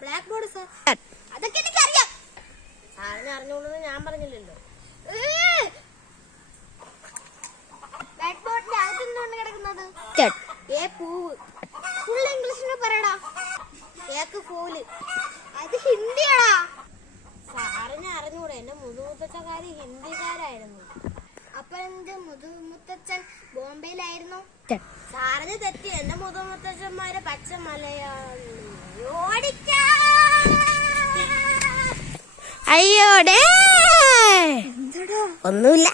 Black board sir, അതൊക്കെ എനിക്കറിയാം. സാറിന് അറിഞ്ഞോളൂ, ഞാൻ പറഞ്ഞില്ലല്ലോ. ബ്ലാക്ക് ബോർഡിന്റെ അകത്തെന്താണ് കിടക്കുന്നത്? ഏ പൂവ്. ഫുൾ ഇംഗ്ലീഷിൽ പറയടാ. ഏക്ക് ഫൂല്. അത് ഹിന്ദിയാടാ. സാറിന് അറിഞ്ഞൂടെ, എന്റെ മുതുമുത്തച്ഛക്കാര് ഹിന്ദിക്കാരായിരുന്നു. അപ്പൊ എന്റെ മുതുമുത്തച്ഛൻ ബോംബെയിലായിരുന്നു. സാറിന് തെറ്റി, എന്റെ മുതുമുത്തച്ഛന്മാര് പച്ച മലയാളി. അയ്യോടേ, എന്തടാ? ഒന്നുമില്ല.